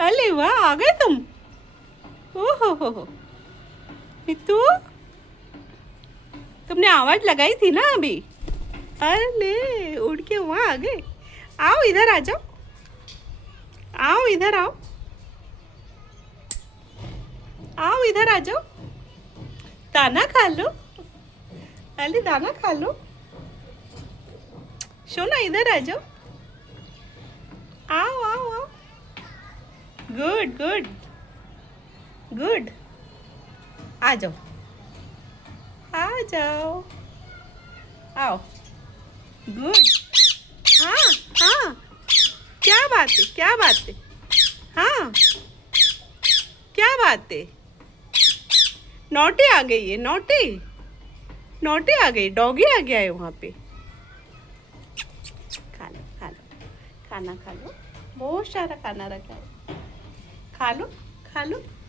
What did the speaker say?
अरे वाह, आ गए तुम। ओहो हो। मित्तू, तुमने आवाज लगाई थी ना अभी। अरे उड़ के वहाँ आ गए। आओ इधर आ जाओ, आओ इधर आओ, आओ इधर आ जाओ, दाना खा लो। अरे दाना खा लो। सोना इधर आ जाओ, आओ आओ आओ। Good good good. आ जाओ, आ जाओ, आओ। गुड। हाँ हाँ, क्या बात है, क्या बात है। हाँ, क्या बात है। नोटी आ गई है, नोटी, नोटी आ गई, डॉगी आ गया है वहाँ पे। खा लो खा लो, खाना खा लो, बहुत सारा खाना रखा है। खा लो खा लो।